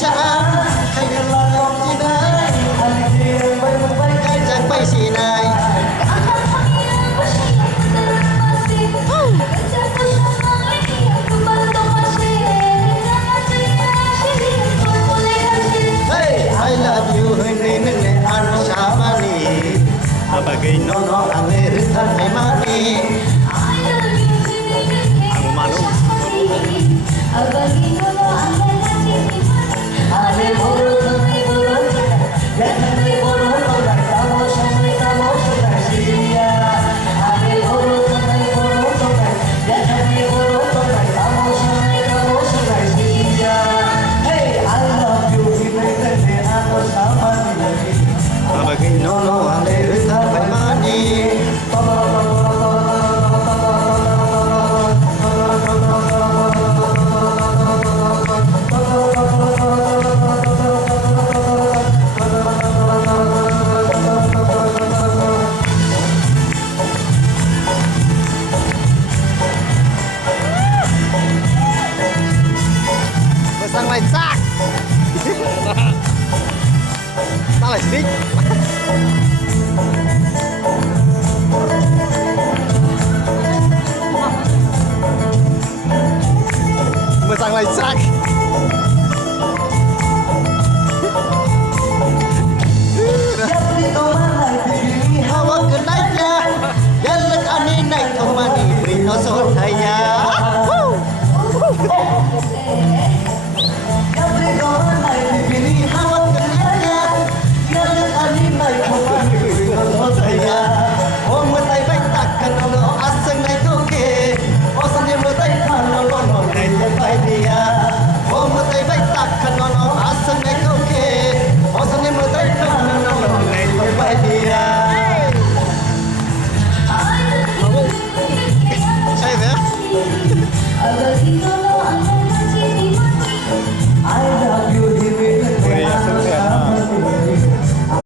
ชาใครกันลองที่ไหนอันนี้ไปมันไปใครจะไปสีไหนI love you ini nene anu samani abagai nono ane ritan hai mani Ang manu abagi nono ane ane boro tanai boro ya tanai boro tanai kamu sampai sia ane boro tanai boro tanai ya tanai boro tanai kamu sampai sia hey I love you ini nene anu samani abagai nono ane ritan hai mani Sang lain sak. Salah sedikit. Sang lain sak. Hawa kenainya, galak ani naik kemani, rino sotanya. abagi nono